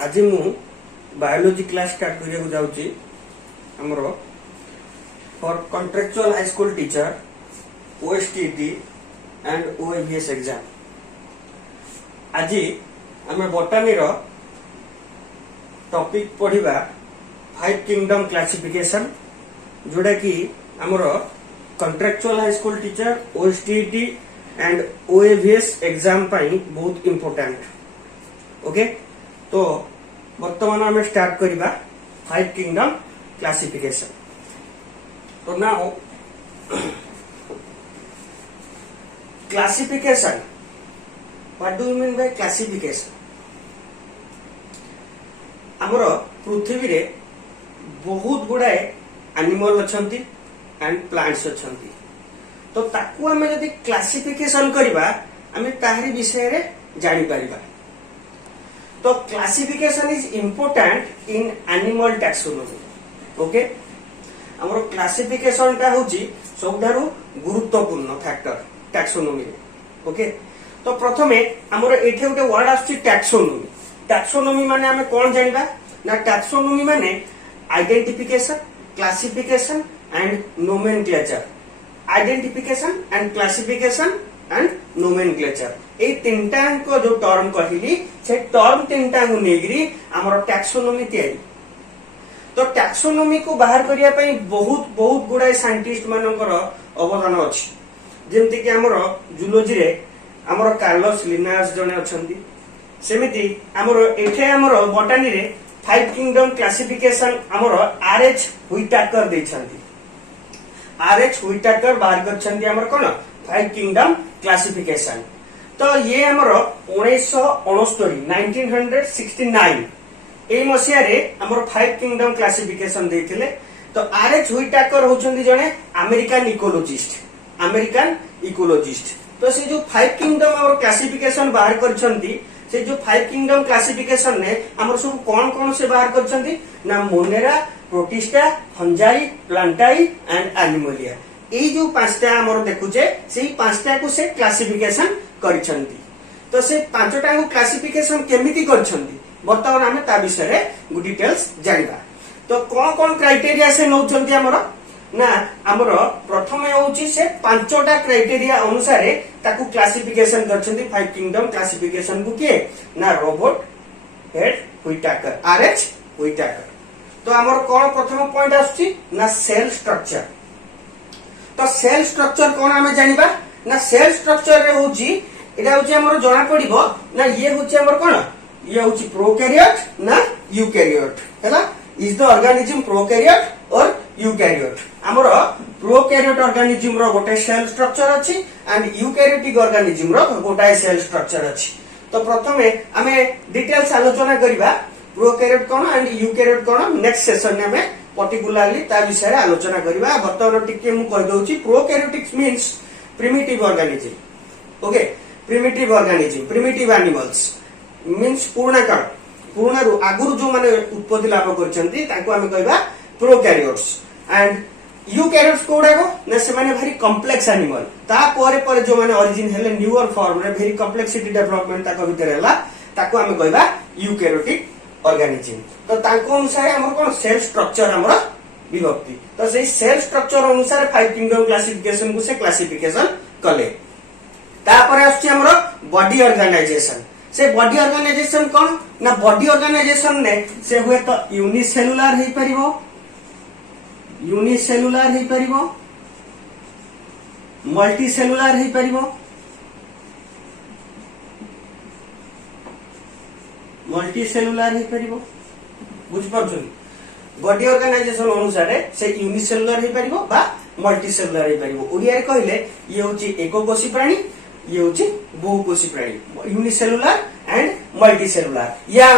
आज मु biology class start करने जाऊँगी हमरो for contractual high school teacher OSTT and OAVS exam. आज आम बोटानी टॉपिक पढ़ा 5 किंगडम क्लासिफिकेशन जोड़ा कि आमर contractual high school teacher OSTT and OAVS exam बहुत इम्पोर्टेंट। ओके, तो वर्तमान आम स्टार्ट करवा 5 किंगडम क्लासिफिकेशन। तो now classification, what do you mean by classification? आमर पृथ्वी रे बहुत गुड़ाए एनिमल अछंती एंड प्लांट्स अछंती। तो ताकू आमे जदि क्लासिफिकेशन करबा आमे ताहरी विषय रे जानि परिबा। तो classification is important in animal taxonomy. Okay, हमरो क्लासिफिकेशन टा होची सबठारु गुरुत्वपूर्ण फैक्टर टैक्सोनॉमी रे। ओके, तो प्रथमे हमरो एठे गोटे वर्ड आछि टैक्सोनॉमी। टैक्सोनॉमी माने हमें कोन जानिबा ना, टैक्सोनॉमी माने identification, classification and nomenclature. Identification and classification and nomenclature, ए तीनटा को जो टर्म कहली से टर्म तीनटा को नेगरी हमर टैक्सोनॉमी तैयारी। तो टैक्सोनॉमी को बाहर करिया पई बहुत बहुत गुडाय साइंटिस्ट मानकर अवदान अछि। जेमति कि हमर जूलॉजी रे हमर कार्लोस लिनास जने अछंती, सेमिति हमर एठे हमर बोटानी रे 5 किंगडम क्लासिफिकेशन हमर RH व्हिटाकर दैछंती। RH व्हिटाकर बाहर करछंती हमर कोन 5 किंगडम क्लासिफिकेशन। तो ये हमर 1969 ए मसिया रे हमर 5 किंगडम क्लासिफिकेशन देथिले। तो RH व्हिटाकर होचंदी जने अमेरिकन इकोलॉजिस्ट। तो से जो 5 किंगडम हमर क्लासिफिकेशन बाहर करछंती, से जो 5 किंगडम क्लासिफिकेशन ने हमर सब कोन कोन से बाहर करछंती ना, Monera, Protista, Fungi, Plantae and Animalia. ए जो पांचटा हमर देखुचे सेही पांचटा को से क्लासिफिकेशन करछंती। तो से पांचटा को क्लासिफिकेशन केमिति करछंती वर्तमान हमें ता विषय रे डिटेल्स जानिबा। तो कोन कोन क्राइटेरिया से नौचंती हमर ना, हमर प्रथमे होउची से पांचटा क्राइटेरिया अनुसार ताकू क्लासिफिकेशन करछंती 5 किंगडम क्लासिफिकेशन को के ना, रोबोट हेड व्हिटाकर, RH व्हिटाकर। तो हमर कोन प्रथम पॉइंट आछी ना, सेल स्ट्रक्चर। तो सेल स्ट्रक्चर कोन हमें जानिबा ना, सेल स्ट्रक्चर रे होची एटा होची हमर जणा पडिबो ना, ये होची हमर कोन, ये होची प्रोकैरियोट ना यूकैरियोट। हैला, इज द ऑर्गेनिज्म प्रोकैरियोट और यूकैरियोट? हमर प्रोकैरियोट ऑर्गेनिज्म रो गोटे सेल स्ट्रक्चर अछि एंड यूकैरियोटिक ऑर्गेनिज्म रो गोटे सेल स्ट्रक्चर अछि। तो प्रथमे हमें डिटेल्स आलोचना करिबा prokaryote cone and eukaryote cone. Next session में हमें पर्टिकुलरली ता विषय आलोचना करिबा। वर्तमान टिके मु कहि दउची prokaryotics means primitive organism. Okay, primitive organism, primitive animals means पुराना काल, पुराना रु आगुरु जो माने उत्पत्ति लाभ करछंती ताको हमें कहबा प्रोकैरियोट्स। एंड यूकैरियोट्स कोडा को ना, से माने very कॉम्प्लेक्स एनिमल। ता परे परे जो माने ओरिजिन हेले न्यूअर फॉर्म रे वेरी कॉम्प्लेक्सिटी डेवलपमेंट ताको भीतर हैला, ताको हमें कहबा यूकैरियोटिक ऑर्गेनिज्म। तो ताको अनुसार हमर कोन सेल स्ट्रक्चर हमर विभक्ति। तो से सेल स्ट्रक्चर अनुसार 5 किंगडम क्लासिफिकेशन को से क्लासिफिकेशन कले। तापर आछि हमर बॉडी ऑर्गेनाइजेशन। से बॉडी ऑर्गेनाइजेशन कोन ना, बॉडी ऑर्गेनाइजेशन ने से हुए तो यूनिसेलुलर हे परिबो, यूनिसेलुलर हे परिबो, मल्टीसेलुलर हे परिबो, मल्टीसेलुलर हे परिबो। बुझ पाछन? बॉडी ऑर्गेनाइजेशन अनुसार से यूनिसेलुलर हे परिबो बा मल्टीसेलुलर हे परिबो। ओडिया रे कहले ये होची एककोषी प्राणी, ये होची बहुकोषी प्राणी, यूनिसेलुलर एंड मल्टीसेलुलर। या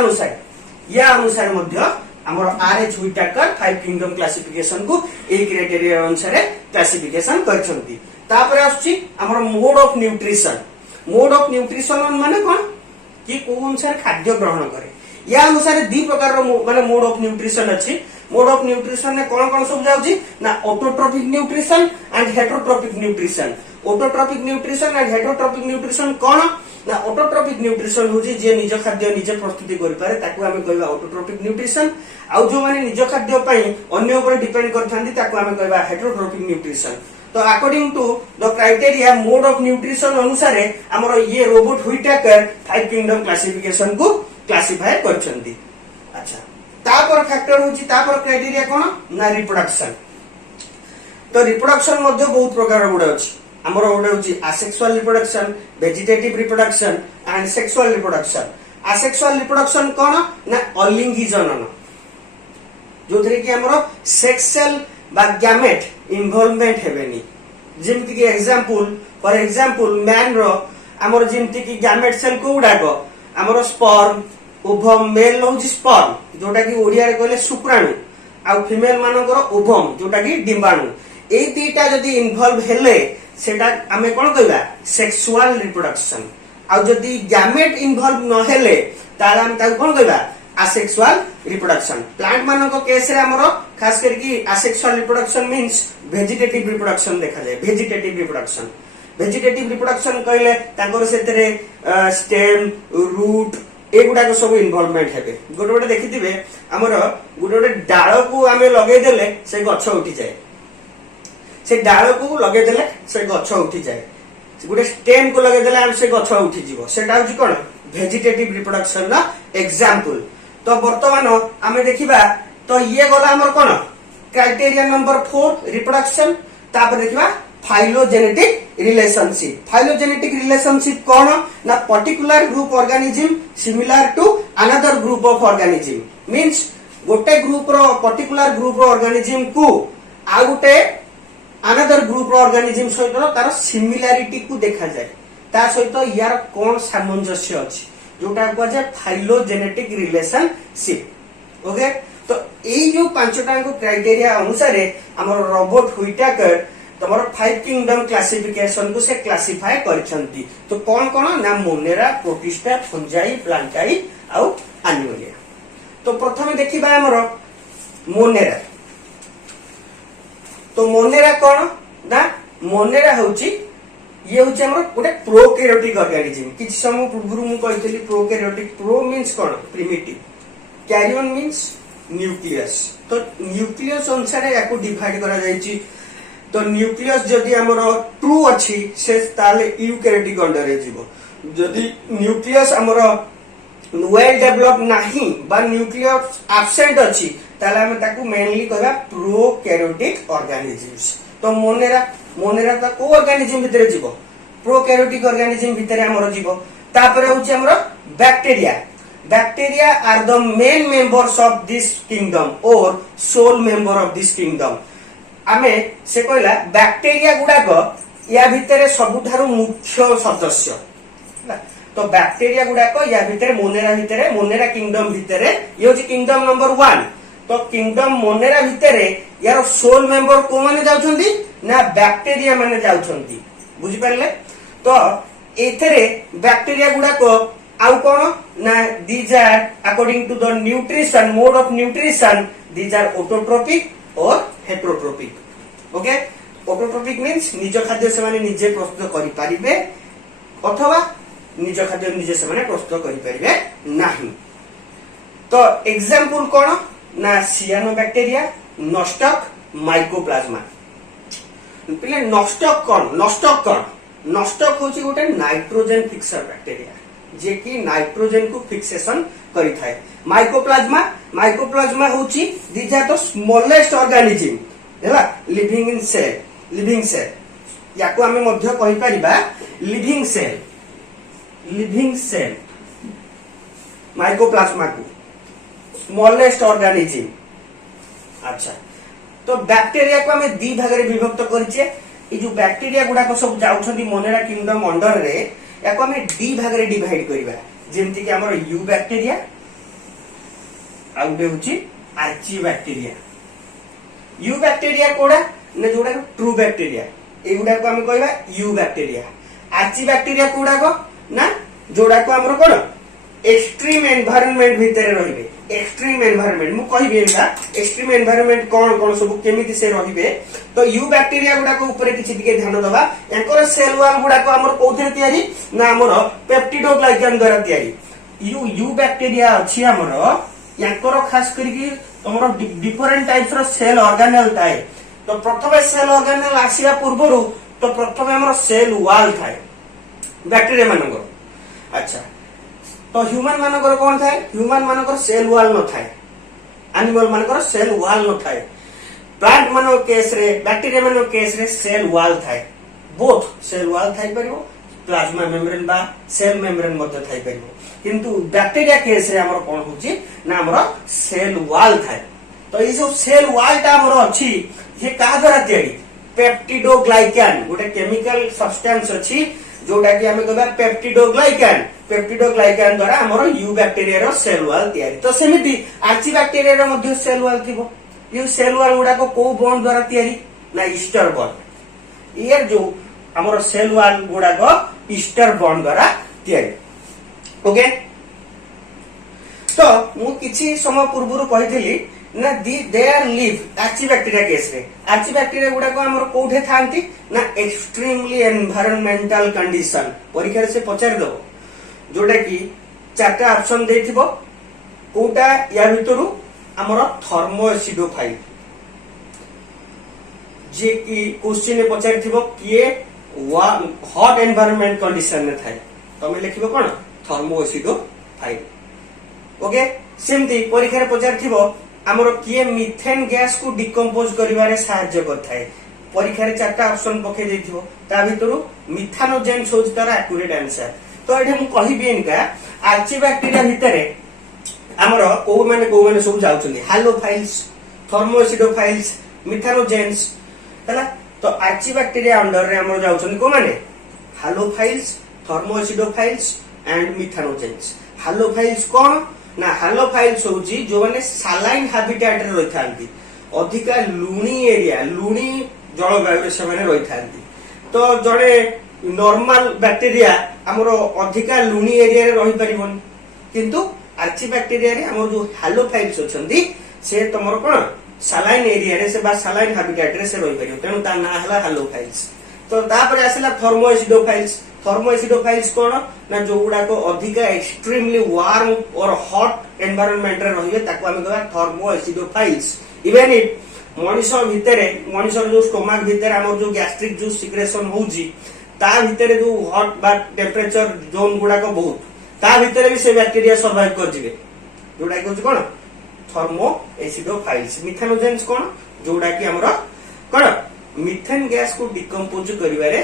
अनुसार मध्य हमर RH व्हिटाकर 5 किंगडम क्लासिफिकेशन को ए क्राइटेरिया अनुसार क्लासिफिकेशन करछंती। तापर आछि हमर mode of nutrition. Mode of nutrition माने कोन कि को अनुसार खाद्य ग्रहण करे। या अनुसार दी प्रकार रो माने मोड ऑफ न्यूट्रिशन अछि। मोड ऑफ न्यूट्रिशन ने कोन कोन सब जाउची ना, autotrophic nutrition and heterotrophic nutrition. Autotrophic nutrition and heterotrophic nutrition कोन ना ऑटोट्रोपिक न्यूट्रिशन होची जे निज खाद्य निजे प्रस्तुति करि पारे ताकू आमे कहबा ऑटोट्रोपिक न्यूट्रिशन आउ जो माने निज खाद्य पई अन्य ऊपर डिपेंड करथांती ताकू आमे कहबा हेटेरोट्रोपिक न्यूट्रिशन। तो according to the criteria mode of nutrition अनुसार हमर ये रोबोट व्हिटेकर 5 किंगडम क्लासिफिकेशन को क्लासिफाई करछंती। अच्छा तापर फैक्टर होची तापर क्राइटेरिया कोन ना रिप्रोडक्शन। तो रिप्रोडक्शन मध्ये बहुत प्रकार गुडा अछि हमर ओडे होची asexual reproduction vegetative reproduction and sexual reproduction. Asexual reproduction कोन ना अलिंगी जनन जोथरे कि हमर सेक्सुअल बा गैमेट इन्वॉल्वमेंट हेबेनी जेमति कि एग्जांपल फॉर एग्जांपल मैन रो हमर जेमति कि गैमेट सेल को उडाको हमर स्पर्म ओवम मेल होची स्पर्म जोटा कि ओडिया रे कहले शुक्राणु आ फीमेल मानकर ओवम जोटा कि डिंबाणु ए तीटा जदी इन्वॉल्व हेले सेटा आमे कोन कहबा सेक्सुअल रिप्रोडक्शन आ जदी गैमेट इन्वॉल्व न हेले ताला हम ताको कोन कहबा असेक्सुअल रिप्रोडक्शन। प्लांट मानक केस रे हमरो खास करके asexual reproduction means vegetative reproduction देखा जाय। वेजिटेटिव रिप्रोडक्शन कहले ताकर सेतरे स्टेम रूट एगुडा को सब इन्वॉल्वमेंट हेबे। गोटे गोटे देखिथिबे हमरो गोटे गोटे डाळ को आमे लगे देले से गछ उठी जाय से डाळ को लगे देले से गछ उठी जाय गोटे स्टेम को लगे देले हम से गछ उठी जीवो सेटा होची कोन वेजिटेटिव रिप्रोडक्शन ना एग्जांपल। तो वर्तमान आमे देखिबा तो ये गला हमर कोन क्राइटेरिया नंबर 4 रिप्रोडक्शन। तापर देखिबा फाइलोजेनेटिक रिलेशनशिप। फाइलोजेनेटिक रिलेशनशिप कोन ना particular group organism similar to another group of organism means गोटे ग्रुप रो पर्टिकुलर ग्रुप रो ऑर्गेनिज्म को आ गोटे अनदर ग्रुप रो ऑर्गेनिज्म सहित तार सिमिलरिटी को देखा जाय ता सहित यार कोन सामंजस्य अछि जोटा को जे फाइलोजेनेटिक रिलेशनशिप। ओके तो एई जो पांचटा को क्राइटेरिया अनुसार हमर रोबोट व्हिटेकर तमर 5 किंगडम क्लासिफिकेशन को से क्लासिफाई करछंती। तो कोन कोन ना मोनेरा प्रोटिस्टा फंजाई प्लांटाई आ एनिमलिया। तो प्रथमे देखिबा हमर मोनेरा। तो मोनेरा कोन ना मोनेरा होची ये होची हमर गोटे प्रोकैरियोटिक ऑर्गेनिज्म। किछ समय पूर्व मु कहितली प्रोकैरियोटिक प्रो मींस कोन प्रिमिटिव कैरियन मींस न्यूक्लियस। तो न्यूक्लियस अनुसार याको डिवाइड करा जायछि। तो न्यूक्लियस जदि हमर ट्रू अछि से ताले यूकैरियोटिक अंडर रे जीवो जदि न्यूक्लियस हमर वेल डेवलप नाही बा न्यूक्लियस एब्सेंट अछि ताले हम ताकू मेनली कहबा प्रोकैरियोटिक ऑर्गेनिजम्स। तो मोनेरा ता को ऑर्गेनिज्म भितरे जीवो प्रोकैरियोटिक ऑर्गेनिज्म भितरे हमर जीवो। तापर होछि हमर bacteria are the main members of this kingdom और sole member of this kingdom. आमे से कहला बैक्टीरिया गुडा को या भितरे सबुठारु मुख्य सदस्य। तो बैक्टीरिया गुडा को या भितरे मोनेरा किंगडम भितरे ये होछि किंगडम नंबर 1। तो किंगडम मोनेरा भितरे यार सोल मेंबर को माने जाउछंती ना बैक्टीरिया माने जाउछंती बुझि पारले। तो एथरे बैक्टीरिया गुडा को आउ कोन ना these are according to the nutrition mode of nutrition these are autotrophic और हेटेरोट्रोपिक। ओके ऑटोट्रोपिक मींस निज खाद्य से माने निजे प्रस्तुत करि परिबे अथवा निज खाद्य निजे से माने प्रस्तुत करि परिबे नाही। तो एग्जांपल कोन ना सियानोबैक्टीरिया नॉस्टक माइकोप्लाज्मा। पिले नॉस्टक होची गोटे नाइट्रोजन फिक्सर बैक्टीरिया जे कि नाइट्रोजन को फिक्सेशन करि थाए। माइकोप्लाज्मा होची these are the smallest organism हैला लिविंग सेल याको हमें मध्य कहि परिबा लिविंग सेल माइकोप्लाज्मा को स्मॉलेस्ट ऑर्गेनिज्म। अच्छा तो बैक्टीरिया को हमें दी भाग रे विभक्त करछे। ए जो बैक्टीरिया गुडा को सब जाउछंती मोनेरा किंगडम अंडर रे याको हमें डी भाग रे डिवाइड करबा जेमति कि हमर यू बैक्टीरिया आ उडे होची आर्ची बैक्टीरिया। यू बैक्टीरिया कोडा ने जोडा ट्रू बैक्टीरिया ए गुडा को हम कहबा यू बैक्टीरिया। आर्ची बैक्टीरिया कोडा को ना जोडा को हमर कोन एक्सट्रीम एनवायरनमेंट भितर रहिबे एक्सट्रीम एनवायरनमेंट मु कहबी एटा एक्सट्रीम एनवायरनमेंट कोन कोन सब केमिति से रहिबे तो यू बैक्टीरिया गुडा को ऊपर किछि दिके ध्यान दबा एकर सेल वॉल गुडा को हमर कोथरे तयारी ना हमर पेप्टिडोग्लाइकान द्वारा तयारी यू बैक्टीरिया अछि हमर एकर खास करी तमरो डिफरेंट टाइप्स रो सेल ऑर्गेनेल थाए तो प्रथम सेल ऑर्गेनेल आसीया पूर्वरु तो प्रथम हमर सेल वॉल थाए बैक्टीरिया मानकर अच्छा तो ह्यूमन मानकर कौन थाए ह्यूमन मानकर सेल वॉल न थाए एनिमल मानकर सेल वॉल न थाए प्लांट मानो केस रे बैक्टीरिया मानो केस रे सेल वॉल थाए बोथ सेल वॉल थाई परिबो प्लाज्मा मेम्ब्रेन बा सेल मेम्ब्रेन मध्ये थाई परिबो किंतु बैक्टीरिया केस रे हमर कोन होची ना हमर सेल वॉल थाए तो ये जो सेल वॉल ता हमर अछि ये का द्वारा तयारी पेप्टिडोग्लाइकान गोटे केमिकल सब्सटेंस अछि जोटा कि हमें कहबा पेप्टिडोग्लाइकान द्वारा हमर यू बैक्टीरिया रो सेल वॉल तयारी तो सेमिति आर्ची बैक्टीरिया रो मध्ये सेल वॉल थिबो यू सेल वॉल गुडा को बॉन्ड द्वारा तयारी ना ईस्टर बॉन्ड ये जो हमर सेल वॉल गुडा को ईस्टर बॉन्ड द्वारा तयारी ओके तो मु किछि समय पूर्वरु कहितली ना they are live archaebacteria case रे आर्ची बैक्टीरिया गुडा को हमर कोठे थांती ना एक्सट्रीमली एनवायरमेंटल कंडीशन परीक्षा से पचार दो जोटा कि चारटा ऑप्शन देथिबो कोटा या भितरु हमर थर्मोएसिडोफाइल जे कि क्वेश्चन पचारिथिबो किए हॉट एनवायरमेंट कंडीशन में थाए तमे लिखिबो कोन थर्मोएसिडोफाइल ओके सेमती परीक्षा रे पचारिथिबो हमर किए मिथेन गैस को डिकम्पोज करिवारे सहायता करथाय परीक्षा रे चारटा ऑप्शन पके देथिबो ता भितरु मिथानोजेन सोज तार एक्यूरेट आंसर तो एठे मु कहिबी इनका आर्ची बैक्टीरिया भितरे हमर को माने सब जाउछन्ती हालोफाइल्स थर्मोएसिडोफाइल्स मिथानोजेन्स हला तो आर्ची बैक्टीरिया अंडर रे हमर जाउछन्ती को माने हालोफाइल्स थर्मोएसिडोफाइल्स एंड मिथानोजेन्स हालोफाइल्स कोन ना हालोफाइल्स होची जो माने सालाइन हैबिटेट रे रहिथांती अधिका लुणी एरिया लुणी जलवायु से माने रहिथांती तो जड़े नॉर्मल बैक्टीरिया हमरो अधिका लुणी एरिया रे रहि परिबन किंतु आर्ची बैक्टीरिया रे हमर जो हालोफाइल्स अछंती से तमरो कोन सालाइन एरिया रे से बा सालाइन हैबिटेट रे से रहि परिबो तेनु ता ना हला हालोफाइल्स तो तापर आसिला थर्मोएसिडोफाइल्स कोन ना जो गुडा को अधिका एक्सट्रीमली वार्म और हॉट एनवायरनमेंट रे रहिबे ताको हम कहबा थर्मोएसिडोफाइल्स इवन इफ मनुष्य भितरे मनुष्य जो स्टोमक भितरे हमर जो गैस्ट्रिक जूस सिक्रेशन होउची ता भितरे जो हॉट बा टेम्परेचर जोन गुडा को बहुत ता भितरे भी से बैक्टीरिया सर्वाइव कर जिवे जोडा कि कोन थर्मोएसिडोफाइल्स मिथानोजेन्स कोन जोडा कि हमर कोन मिथेन गैस को डिकम्पोज करिवारे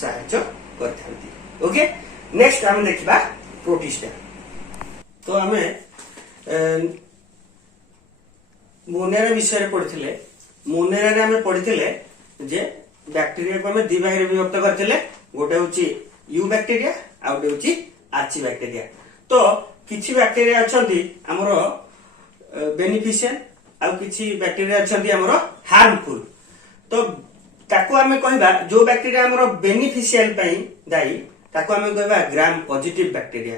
सहायता करथांती ओके नेक्स्ट हम देखिबा प्रोटिस्टा तो हमें मोनेरा विषय रे पढिथिले मोनेरा रे हमें पढिथिले जे बैक्टीरिया को हमें दि भाग रे विभक्त करथिले गोटे होची यू बैक्टीरिया आ गोटे होची आर्ची बैक्टीरिया तो किछि बैक्टीरिया अछंती हमरो बेनिफिशियल आ किछि बैक्टीरिया अछंती हमरो हार्मफुल तो ताको हमें कहबा जो बैक्टीरिया हमरो बेनिफिशियल पई दाई ताको हमें कहबा ग्राम पॉजिटिव बैक्टीरिया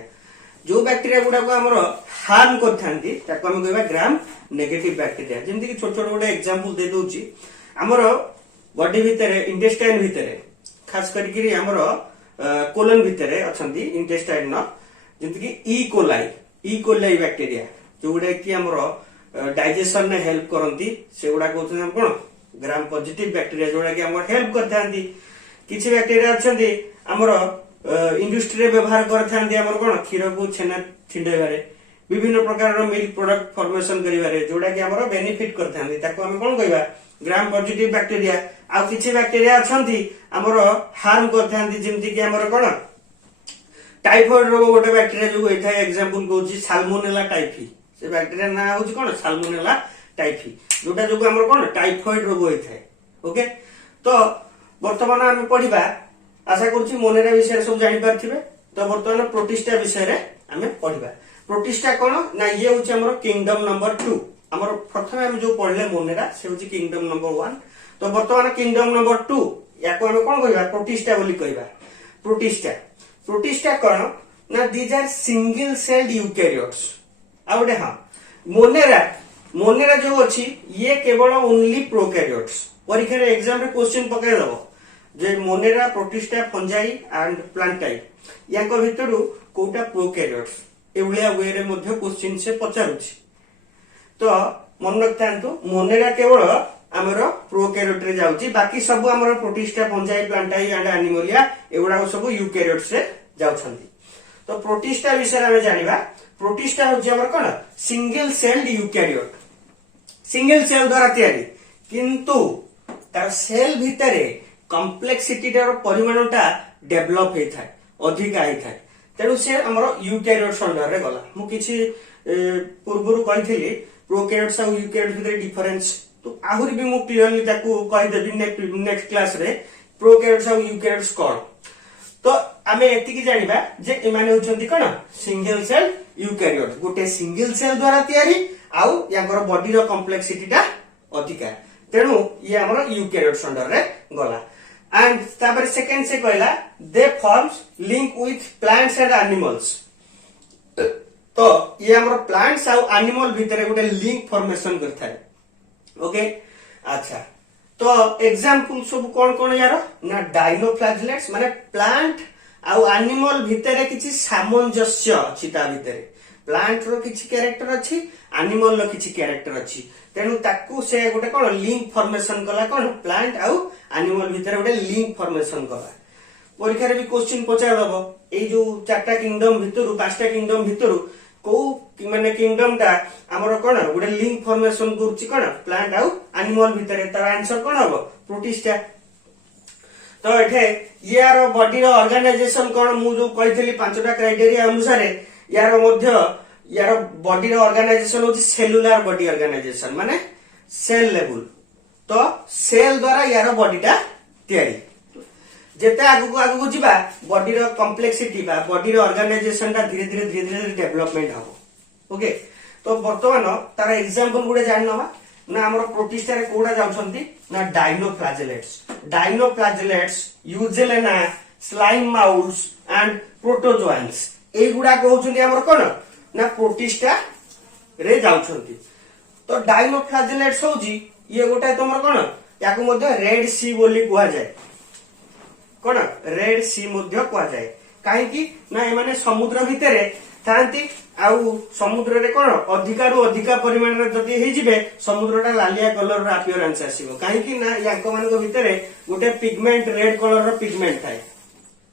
जो बैक्टीरिया गुडा को हमरो हार्म करथांती ताको हमें कहबा ग्राम नेगेटिव बैक्टीरिया जेंति कि छोट छोट गोटे एग्जांपल दे दोची हमरो बॉडी भितरे इंटेस्टाइन भितरे खास करिकरी हमरो कोलन भितरे अछंती इंटेस्टाइन न जेंति कि ई कोलाई बैक्टीरिया जो गुडा कि हमरो डाइजेशन ने हेल्प करंती से गुडा कहउछन हम कोन ग्राम पॉजिटिव बैक्टीरिया जोड़ा कि हमर हेल्प करथांती किछि बैक्टीरिया अछंती हमर इंडस्ट्री रे व्यवहार करथांती हमर कोन क्षीर को छेना छिंडेबारे विभिन्न प्रकार रो मिल्क प्रोडक्ट फॉर्मेशन करिबारे जोड़ा कि हमर बेनिफिट करथांती ताको हम कोन कहबा ग्राम पॉजिटिव बैक्टीरिया आ किछि बैक्टीरिया अछंती हमर हार्म करथांती जेंति कि हमर कोन टाइफॉइड रोग गोटे बैक्टीरिया जो होइथा एग्जांपल कहउची साल्मोनेला टाइफी से बैक्टीरिया ना होची कोन साल्मोनेला टाइफी जोटा जो हमर कोन टाइफॉइड रोग होइथाय ओके तो वर्तमान हम पढिबा आशा करछि मोनेरा विषय सब जानि पारथिबे तो वर्तमान प्रोटिस्टा विषय रे हम पढिबा प्रोटिस्टा कोन ना ये होची हमर किंगडम नंबर 2 हमर प्रथम हम जो पढले मोनेरा से होची किंगडम नंबर 1 तो वर्तमान किंगडम नंबर 2 याको हम कोन कहबा प्रोटिस्टा बोली कहबा प्रोटिस्टा कोन ना these are single celled eukaryotes. आ गोटे हाँ मोनेरा मोनेरा जो अच्छी ये केवल ओनली प्रोकैरियोट्स। परीक्षा एग्जाम रे क्वेश्चन पकाई दबो जे Monera Protista Fungi and Plantae याक भितर कोटा प्रोकैरियोट्स एभलिया वे रे मध्ये क्वेश्चन से पचारुछि। तो मन रखिथांतु मोनेरा केवल आमर प्रोकैरियोट रे जाउछि, बाकी सब आमर protista Fungi Plantae and Animalia एगुडा सब यूकैरियोट्स रे जाउछंती। तो प्रोटिस्टा विषय आमे जानिबा। प्रोटिस्टा होछि हमर कोन single celled eukaryote, single cell द्वारा तयारी, किंतु तार सेल भितरे कम्प्लेक्सिटी रो परिमाणटा डेभलप होई थाए, अधिक आई थाए, तेणु से हमर यूकैरियोट्स अंडर रे गला। मु किछि पूर्वरु कहिथिली प्रोकैरियोट्स और यूकैरियोट्स भितरे डिफरेंस, तो आहुरी भी मु क्लियरली ताकू कहि देबी नेक्स्ट क्लास रे प्रोकैरियोट्स और यूकैरियोट्स कोन। तो आमे एतिकी जानिबा जे एमाने होचंती कोन सिंगल सेल यूकैरियोट, गोटे सिंगल सेल द्वारा तयारी आउ याकर बॉडी रो कम्प्लेक्सिटीटा अधिका, तेणु ये हमर यूकैरियोट्स अंडर रे गला। एंड तापर सेकंड से कहला दे forms link with plants and animals. तो ये हमर प्लांट्स और एनिमल भितर गोटे लिंक फॉर्मेशन करथाय। ओके अच्छा, तो एग्जांपल सब कोन कोन यार ना डायनोफ्लैजेलेट्स माने प्लांट आउ एनिमल भितर किछि सामंजस्य अछि, ता भितर प्लांट रो किछि कैरेक्टर अछि, एनिमल रो किछि कैरेक्टर अछि, तेनु ताकू से गोटे कोन लिंक फॉर्मेशन कला, कोन प्लांट आउ एनिमल भितर गोटे लिंक फॉर्मेशन कला। परीक्षा रे भी क्वेश्चन पचार दबो ए जो चारटा किंगडम भितरु पांचटा किंगडम भितरु को माने किंगडम टा हमर कोन गोटे लिंक फॉर्मेशन करूछि कोन प्लांट आउ एनिमल भितर, तार आंसर कोन हबो प्रोटिस्टा। तो एठे यार बॉडी रो ऑर्गेनाइजेशन कोन मु जो कहितली पांचटा क्राइटेरिया अनुसार यार मध्य यार बॉडी रो ऑर्गेनाइजेशन होछि सेलुलर बॉडी ऑर्गेनाइजेशन माने सेल लेवल। तो सेल द्वारा यार बॉडीटा तयारी, जेते आगु जिबा बॉडी रो कॉम्प्लेक्सिटी बा बॉडी रो ऑर्गेनाइजेशन ता धीरे धीरे डेवलपमेंट हबो। ओके, तो वर्तमान तार एग्जांपल गुडे जाननवा ना हमर प्रोटिस्टा रे कोडा जाउछंती ना डायनोफ्लैजेलेट्स। डायनोफ्लैजेलेट्स यूजेलेना स्लाइम माउल्स एंड प्रोटोजोआन्स ए गुडा कहउछंती हमर कोन ना प्रोटिस्टा रे जाउछंती। तो डायनोफ्लैजेलेट्स होजी ये गोटा तमर कोन याकु मध्ये रेड सी बोली कुआ जाय, कोन रेड सी मध्ये कुआ जाय, काहे कि ना ए माने समुद्र भितरे थांती आउ समुद्र रे कोन अधिकारु अधिका परिमाण रे जति हे जिवे समुद्रटा लालिया कलर रो अपीयरेंस आसीबो, काहे कि ना याको मानको भितरे गोटे पिगमेंट रेड कलर रो पिगमेंट थाए।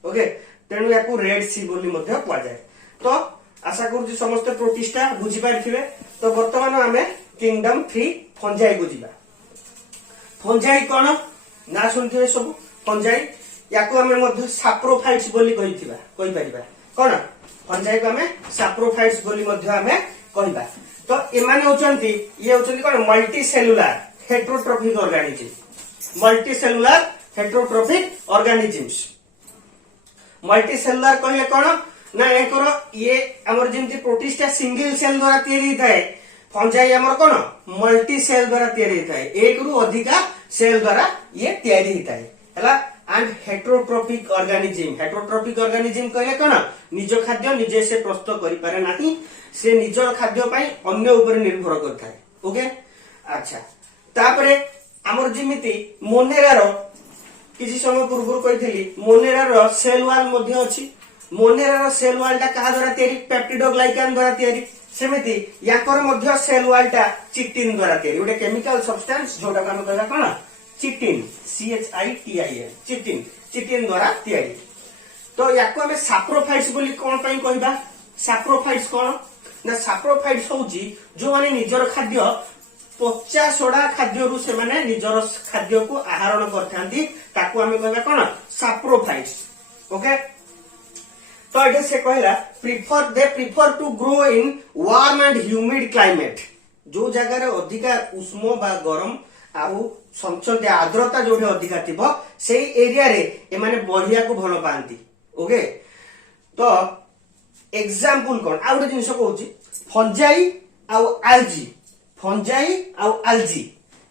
ओके, तेनु याकु रेड सी बोली मध्ये कुआ जाय। तो आशा करूची समस्त प्रोटिस्टा बुझी पारथिबे। तो वर्तमान आमे किंगडम 3 फंजाई बुझिबा। फंजाई कोन ना सुनथिबे सब फंजाई, याकु आमे मध्ये सैप्रोफाइट्स बोली कहिथिबा कहि परिबा। कोन फंजाई को आमे सैप्रोफाइट्स बोली मध्ये आमे कहिबा। तो एमाने होचंती ये होचंती कोन multicellular heterotrophic organism. Multicellular heterotrophic organisms. Multicellular कहले कोन ना एकर ये हमर जेंति प्रोटिस्टा सिंगल सेल द्वारा तयारी थाए, फंजाई हमर कोन मल्टी सेल द्वारा तयारी थाए, एक रु अधिका सेल द्वारा ये तयारी थाए हला। And heterotrophic organism, heterotrophic organism कहले कोन निज खाद्य निजे से प्रस्तुत करि पारे नाही, से निज खाद्य पई अन्य ऊपर निर्भर करथाय। ओके अच्छा, तापरे हमर जेमिति मोनेरा रो किछि समय पूर्व कहिथिली मोनेरा रो सेल वॉल मध्ये अछि। मोनेरा रो सेल वॉल टा कहा द्वारा तयारी पेप्टिडोग्लाइकान द्वारा तयारी, सेमिति याकर मध्ये सेल वॉल टा चिटिन द्वारा तयारी, गोटे केमिकल सब्सटेंस जोटा हम कहला कोन चिटिन CHITIN चिटिन, चिटिन द्वारा तयारी। तो याको हमें सैप्रोफाइट्स बोली कोन पई कहबा। सैप्रोफाइट्स कोन ना सैप्रोफाइट्स होजी जो माने निजर खाद्य पचा सोडा खाद्य रु से माने निजर खाद्य को आहरण करथांती, ताको हमें कहबा कोन सैप्रोफाइट्स। ओके, तो एटे से कहला they prefer to grow in warm and humid climate. जो जगह रे अधिका उष्म बा गरम आउ संचय आर्द्रता जोठे अधिका थिबो सेही एरिया रे ए माने बढ़िया को भलो पांती। ओके, तो एग्जांपल कोन आ गोटे जिंस कहूची फंजाई आउ एल्गी, फंजाई आउ एल्गी,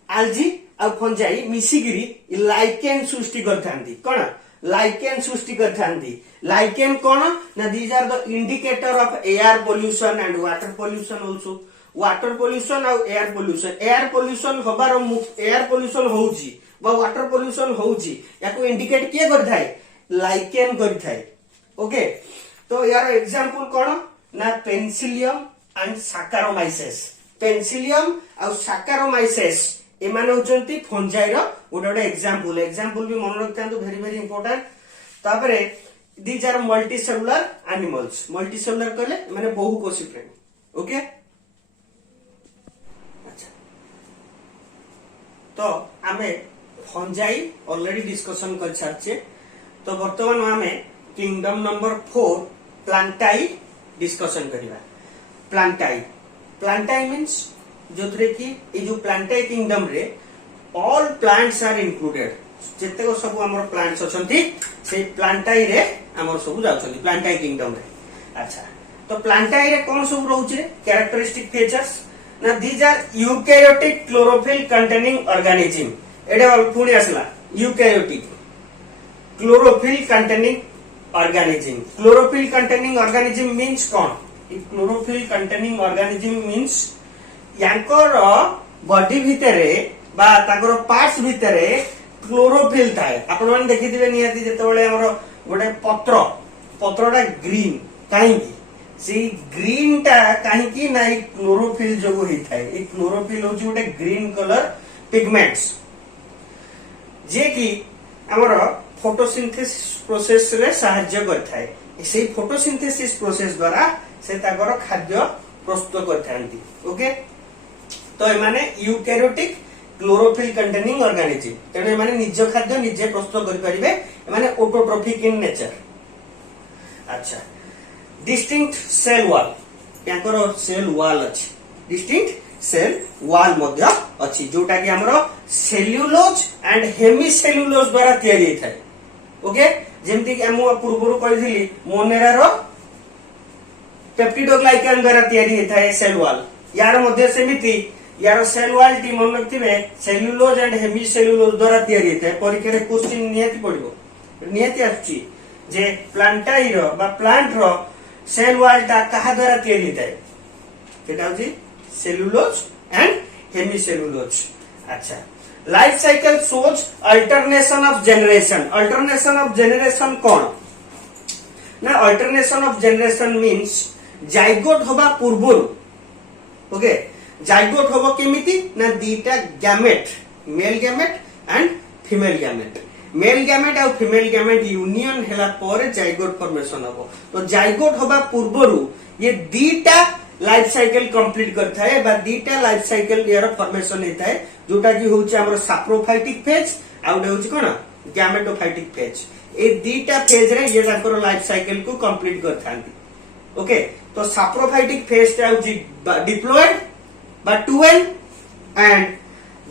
एल्गी आउ फंजाई मिसिगिरी लाइकेन सृष्टि करथांती। कोन लाइकेन सृष्टि करथांती। लाइकेन कोन ना these are the indicator of air pollution and water pollution also. Water pollution और एयर पोल्यूशन, एयर पोल्यूशन होबार एयर पोल्यूशन होउची बा वाटर पोल्यूशन होउची याको इंडिकेट किए करथाय लाइकेन करथाय। ओके, तो यार एग्जांपल कोन ना पेनिसिलियम एंड साकारोमाइसेस। पेनिसिलियम और साकारोमाइसेस एमाने होचंती फंजाई रो गोटे एग्जांपल। एग्जांपल भी मन रखतांतु, वेरी वेरी इंपोर्टेंट। तापरे these are multicellular animals. Multicellular कहले माने बहुकोषी प्राणी। ओके, अच्छा, तो आमे फंजाई ऑलरेडी डिस्कशन कर सारछे। तो वर्तमान आमे किंगडम नंबर 4 प्लांटाई डिस्कशन करिवा। प्लांटाई, प्लांटाई मींस जो थरे की ए जो प्लांटाई किंगडम रे ऑल प्लांट्स आर इंक्लूडेड। जेते को सब हमर प्लांट्स अछंती से प्लांटाई रे हमर सब जाउछंती प्लांटाई किंगडम रे। अच्छा, तो प्लांटाई रे कोन सब रहउचे कैरेक्टरिस्टिक फीचर्स ना these are eukaryotic chlorophyll containing organism. एडे पुणी आसला eukaryotic chlorophyll containing organism. Chlorophyll containing organism means कोन? क्लोरोफिल कंटेनिंग ऑर्गेनिज्म मींस यांकर बॉडी भितरे बा ताकर पार्ट्स भितरे क्लोरोफिल थाए। आपण माने देखिथिबे निहाती जेतेबेले हमर गोटे पत्रटा ग्रीन काहे की सी ग्रीन टा काहे की ना क्लोरोफिल जो होई थाए। ए क्लोरोफिल होची गोटे ग्रीन कलर पिगमेंट्स जे की हमर फोटोसिंथेसिस प्रोसेस रे सहायता करथाय। से फोटोसिंथेसिस प्रोसेस द्वारा से ताकर खाद्य प्रस्तुत करथांती। ओके, तो एमाने यूकैरियोटिक क्लोरोफिल कंटेनिंग ऑर्गेनिज्म, तेने माने निज खाद्य निजे प्रस्तुत करि परिबे। एमाने ऑटोट्रोफिक इन नेचर। अच्छा, डिस्टिंक्ट सेल वॉल, याकर सेल वॉल अछि, डिस्टिंक्ट सेल वॉल मध्य अछि जोटा कि हमरो सेल्युलोज एंड हेमिसेल्युलोज द्वारा तयारी हेथाय। ओके, जेमति कि हम पूर्वरु कहिथिली मोनेरा रो पेप्टिडोग्लाइकान द्वारा तयारी हेथाय सेल वॉल। यार मध्य सेमिति यार सेल वॉल टी मन रखिबे सेल्युलोज एंड हेमिसेल्युलोज द्वारा तयारी हेथाय। परीक्षा रे क्वेश्चन नियति पडिबो, नियति आछि जे प्लांटाई रो बा प्लांट रो सेल वॉल ता कहा द्वारा तयारी हेथाय, सेटा होछि सेल्युलोज एंड हेमिसेल्युलोज। अच्छा, life cycle shows alternation of generation. Alternation of generation कौन ना? Alternation of generation means zygote होबा पूर्वरु। ओके, जाइगोट होबो केमिति ना दीटा gamete, male gamete and female gamete. Male gamete और फीमेल गैमेट यूनियन हेला पर जाइगोट फॉर्मेशन होबो। तो जाइगोट होबा पूर्वरु ये दीटा लाइफ साइकिल कंप्लीट करथाय बा दीटा लाइफ साइकिल यार फॉर्मेशन हेताय जोटा कि होउची हमर साप्रोफाइटिक फेज आ उडे होउची कोन गैमेटोफाइटिक फेज। ए दीटा फेज रे ये ताकर लाइफ साइकिल को कंप्लीट करथांती। ओके, तो साप्रोफाइटिक फेज ता होउची डिप्लॉयड बा 2n एंड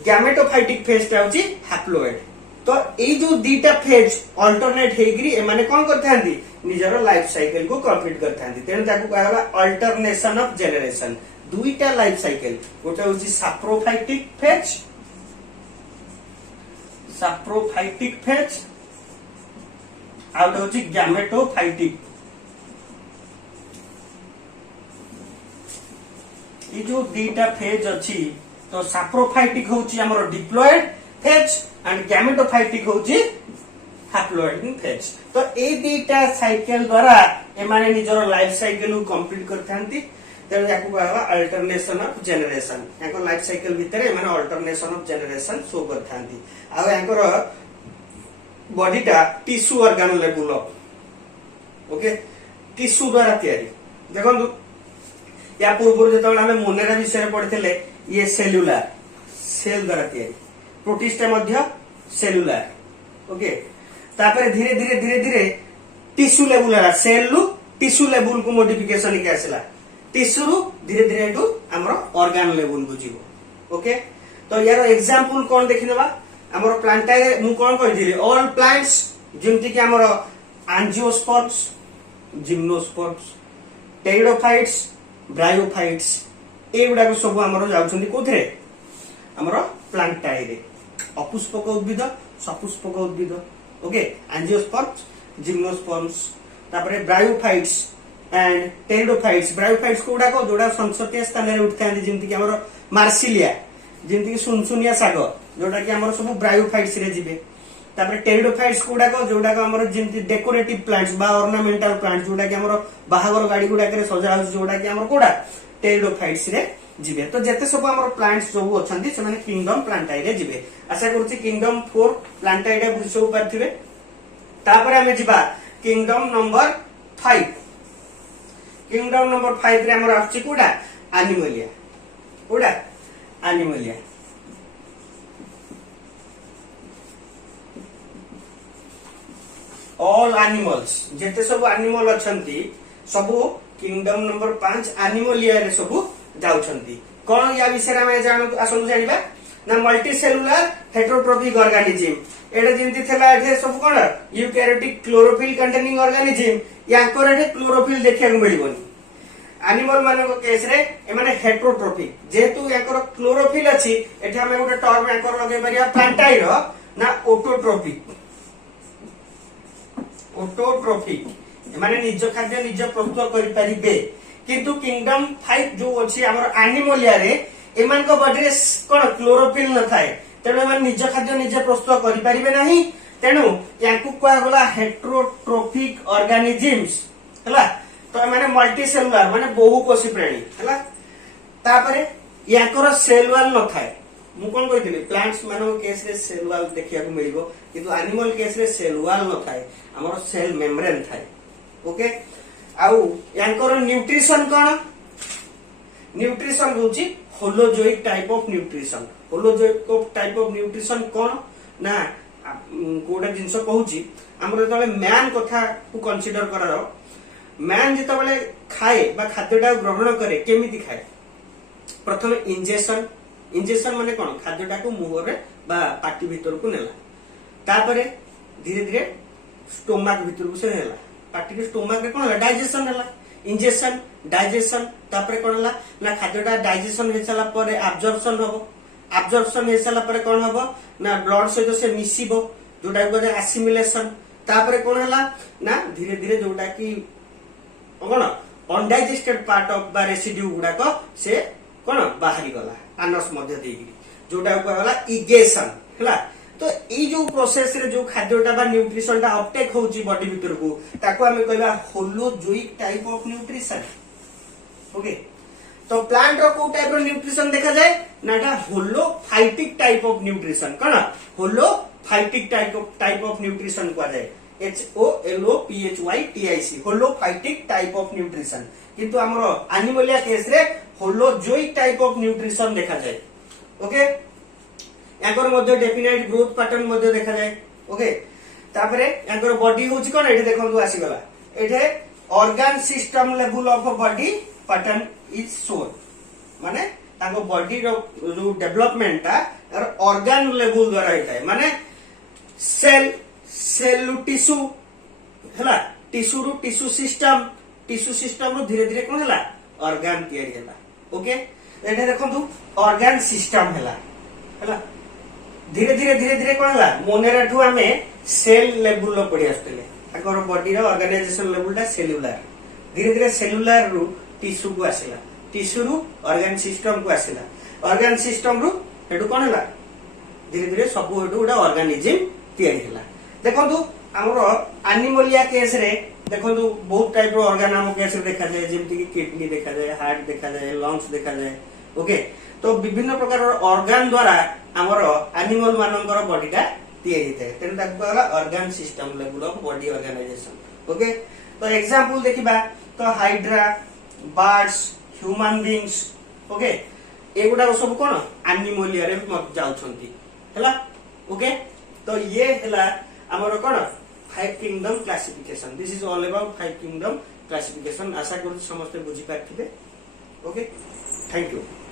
गैमेटोफाइटिक फेज ता होउची हैप्लॉयड। तो ए जो दीटा फेज अल्टरनेट हेग्री ए माने कोन करथांती निजर लाइफ साइकिल को कंप्लीट करथांती। तेन ताकू कहला अल्टरनेशन ऑफ जनरेशन। दुईटा लाइफ साइकिल, गोटे होची साप्रोफाइटिक फेज, साप्रोफाइटिक फेज आ गोटे होची गैमेटोफाइटिक। ये जो दीटा फेज अछि तो साप्रोफाइटिक होची हमर डिप्लॉयड फेज एंड गैमेटोफाइटिक होची हैप्लॉयड फेज। तो ए दीटा साइकिल द्वारा ए माने निजर लाइफ साइकिल को कंप्लीट करथांती। तेन याकू कहला अल्टरनेशन ऑफ जनरेशन। याको लाइफ साइकिल भितरे माने अल्टरनेशन ऑफ जनरेशन शो करथांती। आ याकर बॉडीटा tissue organ level of okay tissue द्वारा तयारी। देखंतु या पूर्व जेतबेला हमें मोनेरा विषय पढ़िथिले ये सेल्युलर सेल द्वारा तयारी, प्रोटिस्टा मध्य सेल्युलर। ओके, तापर धीरे धीरे धीरे धीरे टिश्यू लेवल है सेल रु टिश्यू लेवल को मॉडिफिकेशन के आसला। टिश्यू रु धीरे धीरे एटू हमर ऑर्गन लेवल को जीवो। ओके, तो यार एग्जांपल कोन देखिनबा हमर प्लांटा मु कोन कहिथिली ऑल प्लांट्स जेमति कि हमर एंजियोस्पर्म्स, जिम्नोस्पर्म्स, टेरिडोफाइट्स, ब्रायोफाइट्स एगुडा को सब हमर जाउछन्ती कोथरे हमर प्लांटाई रे। अपुष्पक उद्भिद, सपुष्पक उद्भिद। ओके एंजियोस्पर्म्स जिम्नोस्पर्म्स तापर ब्रायोफाइट्स एंड टेरिडोफाइट्स ब्रायोफाइट्स कोडा को जोड़ा संसदीय स्थान रे उठता जेमति कि हमर मार्सिलिया जेमति कि सुनसुनिया साग जोड़ा कि हमर सब ब्रायोफाइट्स रे जिवे तापर टेरिडोफाइट्स कोडा को जोड़ा को हमर जेमति डेकोरेटिव प्लांट्स बा ऑर्नामेंटल प्लांट्स जोड़ा कि हमर बाहागर गाड़ी गुडा करे सजा हो जोड़ा कि हमर कोडा टेरिडोफाइट्स रे जिवे तो जेते सब हमर प्लांट्स सब अछंती से माने किंगडम प्लांटाई रे जिवे आशा करछि किंगडम 4 प्लांटाई रे बुझो पारथिबे तापर हमें जिबा किंगडम नंबर 5 किंगडम नंबर 5 रे हमर आछि कोडा एनिमलिया कोडा एनिमलिया ऑल एनिमल्स जेते सब एनिमल अछंती सब किंगडम नंबर 5 एनिमलिया रे सब जाउछंती कोन या विषय रे जानु आसनु जानिबा ना मल्टी सेलुलर हेटेरोट्रोफिक ऑर्गेनिज्म एडे जेंति थला एठे सब कोन यूकैरियोटिक क्लोरोफिल कंटेनिंग ऑर्गेनिज्म याकर एठे क्लोरोफिल देखिया को मिलिबोनी एनिमल माने को केस रे ए माने हेटेरोट्रोफिक जेतु याकर क्लोरोफिल अछि एठे हम गोटे टर्म याकर लगे परिया प्लांटाई रो ना ऑटोट्रोफिक ऑटोट्रोफिक माने निज खाद्य निज प्रस्तुत करि परिबे किंतु किंगडम 5 जो अछि हमर एनिमलिया रे एमान को बॉडी रे कोन क्लोरोफिल न थाए तेणु एमान निज खाद्य निज प्रस्तुत करि परिबे नाही तेणु याकु कोआ गला हेटेरोट्रोफिक ऑर्गेनिज्म्स हला तो माने मल्टी सेलुलर माने बहुकोषी प्राणी हला तापरे याकर सेल वॉल न थाए मु कोन कहितली प्लांट्स मानो केस रे सेल वॉल देखिया को मिलिबो किंतु एनिमल केस रे सेल वॉल न थाए हमर सेल मेम्ब्रेन थाए ओके आउ याकर न्यूट्रिशन कोन न्यूट्रिशन होची holozoic type of nutrition holozoic type of nutrition कोन ना कोडा जिंस कहूची हमर तले मैन कथा को कंसीडर करारो मैन जेता बेले खाए बा खाद्यटा ग्रहण करे केमिति खाए प्रथमे इंजेक्शन इंजेक्शन माने कोन खाद्यटा को मुंह रे बा पाटी भीतर को नेला तापरे धीरे धीरे स्टोमक भीतर को से नेला पाटी के स्टोमक रे कोन डाइजेशन नेला इंजेक्शन डाइजेशन तापरे कोन ला ना खाद्यटा डाइजेशन हे चला परे एब्जॉर्प्शन होबो एब्जॉर्प्शन हे चला परे कोन होबो ना ब्लड सहित से मिसिबो जोटा को एसिमिलेशन तापरे कोन हला ना धीरे धीरे जोटा की कोन अनडाइजेस्टेड पार्ट ऑफ बा रेसिड्यू गुडा को से कोन बाहरी गला आनस मध्य देगी जोटा को हला इगेशन हला तो ई जो प्रोसेस रे जो खाद्यटा बा न्यूट्रिशनटा अपटेक होची बॉडी भीतर को ताको हमें कहबा holozoic type of nutrition okay तो प्लांट रो को टाइप रो न्यूट्रिशन देखा जाए नाटा होलोफाइटिक टाइप ऑफ न्यूट्रिशन कोन होलोफाइटिक टाइप ऑफ न्यूट्रिशन को जाए HOLOPHYTIC holophytic type of nutrition किंतु हमरो एनिमलिया केस रे होलोजोइक टाइप ऑफ न्यूट्रिशन देखा जाए ओके याकर मध्य डेफिनाइट ग्रोथ पैटर्न मध्य देखा जाए ओके तापरे याकर बॉडी होची कोन एठे देखंतु आसी गला एठे organ system level of body pattern is shown माने ताको बॉडी रो जो डेवलपमेंट ता ऑर्गन लेवल द्वारा होता है माने सेल टिश्यू हला टिश्यू रो टिश्यू सिस्टम रो धीरे धीरे कोन हला ऑर्गन तयारी हला ओके एठे देखंतु ऑर्गन सिस्टम हला धीरे धीरे कोन हला मोनेरा ठू हमें सेल लेवल रो पड़ी आस्तले ताकर बॉडी रो ऑर्गेनाइजेशन लेवल ता सेलुलर धीरे धीरे सेलुलर रो टिश्यू को आसिला टिश्यू रो ऑर्गन सिस्टम को आसिला ऑर्गन सिस्टम रो हेडू कोन हला धीरे धीरे सब हेडू उडा ऑर्गेनिज्म तयारी हला देखंतु हमरो एनिमलिया केस रे देखंतु बहुत टाइप रो ऑर्गन हम केस रे देखा जाय जेमति कि किडनी देखा जाय हार्ट देखा जाय लंग्स देखा जाय ओके तो विभिन्न प्रकार ऑर्गन द्वारा हमरो एनिमल मानकर बॉडीटा तयारी थाए तेन ताको कहला organ system level of body organisation okay तो एग्जांपल देखिबा तो hydra birds human beings okay एगुडा सब कोन एनिमलिया रे जाउछंती हला ओके तो ये हला हमरो कोन 5 kingdom classification this is all about 5 kingdom classification आशा करू समस्त बुझी पाथिबे ओके थैंक यू।